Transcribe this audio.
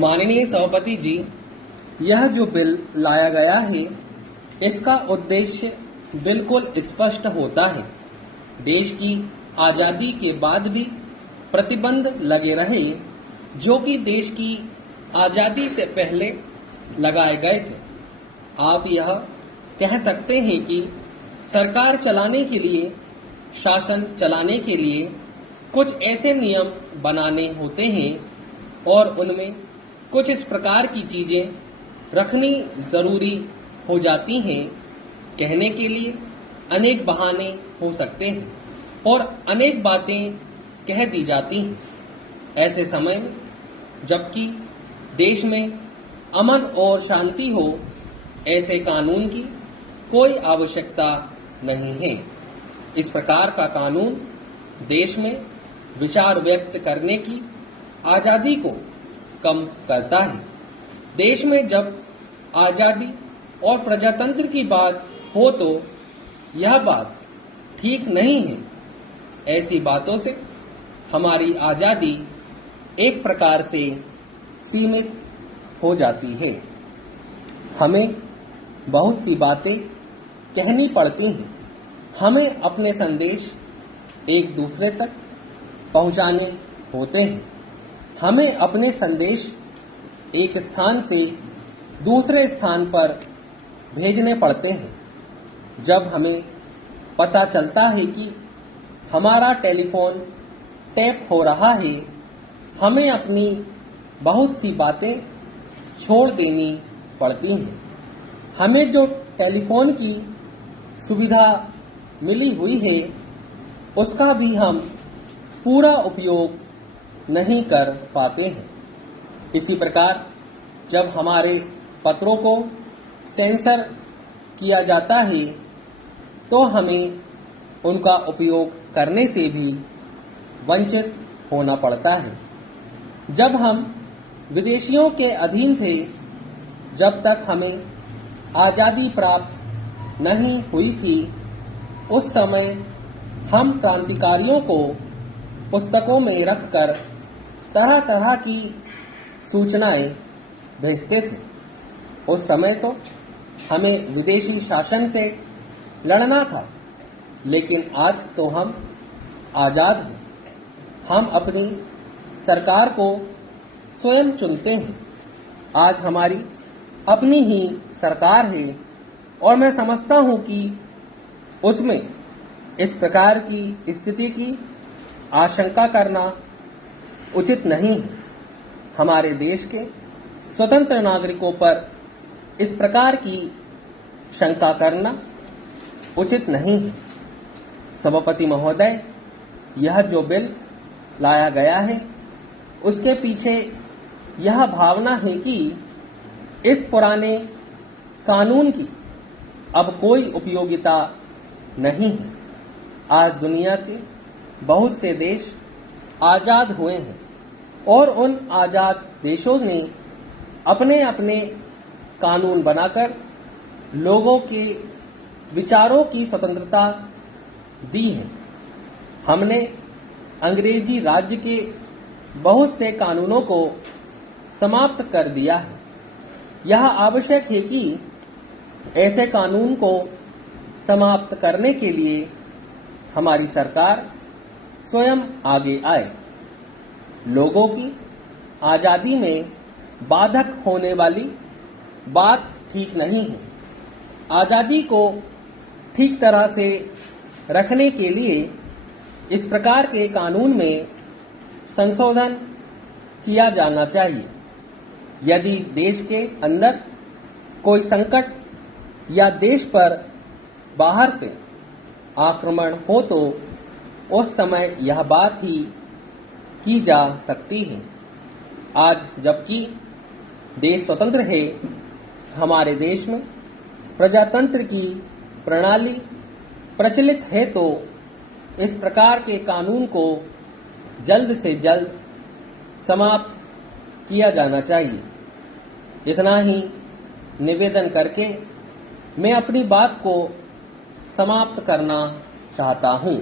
माननीय सभापति जी, यह जो बिल लाया गया है इसका उद्देश्य बिल्कुल स्पष्ट होता है। देश की आज़ादी के बाद भी प्रतिबंध लगे रहे जो कि देश की आज़ादी से पहले लगाए गए थे। आप यह कह सकते हैं कि सरकार चलाने के लिए, शासन चलाने के लिए कुछ ऐसे नियम बनाने होते हैं और उनमें कुछ इस प्रकार की चीज़ें रखनी ज़रूरी हो जाती हैं। कहने के लिए अनेक बहाने हो सकते हैं और अनेक बातें कह दी जाती हैं। ऐसे समय में जबकि देश में अमन और शांति हो, ऐसे कानून की कोई आवश्यकता नहीं है। इस प्रकार का कानून देश में विचार व्यक्त करने की आज़ादी को कम करता है। देश में जब आज़ादी और प्रजातंत्र की बात हो तो यह बात ठीक नहीं है। ऐसी बातों से हमारी आज़ादी एक प्रकार से सीमित हो जाती है। हमें बहुत सी बातें कहनी पड़ती हैं। हमें अपने संदेश एक दूसरे तक पहुंचाने होते हैं। हमें अपने संदेश एक स्थान से दूसरे स्थान पर भेजने पड़ते हैं। जब हमें पता चलता है कि हमारा टेलीफोन टैप हो रहा है, हमें अपनी बहुत सी बातें छोड़ देनी पड़ती हैं। हमें जो टेलीफोन की सुविधा मिली हुई है उसका भी हम पूरा उपयोग नहीं कर पाते हैं। इसी प्रकार जब हमारे पत्रों को सेंसर किया जाता है तो हमें उनका उपयोग करने से भी वंचित होना पड़ता है। जब हम विदेशियों के अधीन थे, जब तक हमें आज़ादी प्राप्त नहीं हुई थी, उस समय हम क्रांतिकारियों को पुस्तकों में रखकर तरह तरह की सूचनाएं भेजते थे। उस समय तो हमें विदेशी शासन से लड़ना था, लेकिन आज तो हम आज़ाद हैं। हम अपनी सरकार को स्वयं चुनते हैं। आज हमारी अपनी ही सरकार है और मैं समझता हूँ कि उसमें इस प्रकार की स्थिति की आशंका करना उचित नहीं है। हमारे देश के स्वतंत्र नागरिकों पर इस प्रकार की शंका करना उचित नहीं है। सभापति महोदय, यह जो बिल लाया गया है उसके पीछे यह भावना है कि इस पुराने कानून की अब कोई उपयोगिता नहीं है। आज दुनिया के बहुत से देश आज़ाद हुए हैं और उन आज़ाद देशों ने अपने अपने कानून बनाकर लोगों के विचारों की स्वतंत्रता दी है। हमने अंग्रेजी राज्य के बहुत से कानूनों को समाप्त कर दिया है। यह आवश्यक है कि ऐसे कानून को समाप्त करने के लिए हमारी सरकार स्वयं आगे आए। लोगों की आज़ादी में बाधक होने वाली बात ठीक नहीं है। आज़ादी को ठीक तरह से रखने के लिए इस प्रकार के कानून में संशोधन किया जाना चाहिए। यदि देश के अंदर कोई संकट या देश पर बाहर से आक्रमण हो तो उस समय यह बात ही की जा सकती है। आज जबकि देश स्वतंत्र है, हमारे देश में प्रजातंत्र की प्रणाली प्रचलित है, तो इस प्रकार के कानून को जल्द से जल्द समाप्त किया जाना चाहिए। इतना ही निवेदन करके मैं अपनी बात को समाप्त करना चाहता हूँ।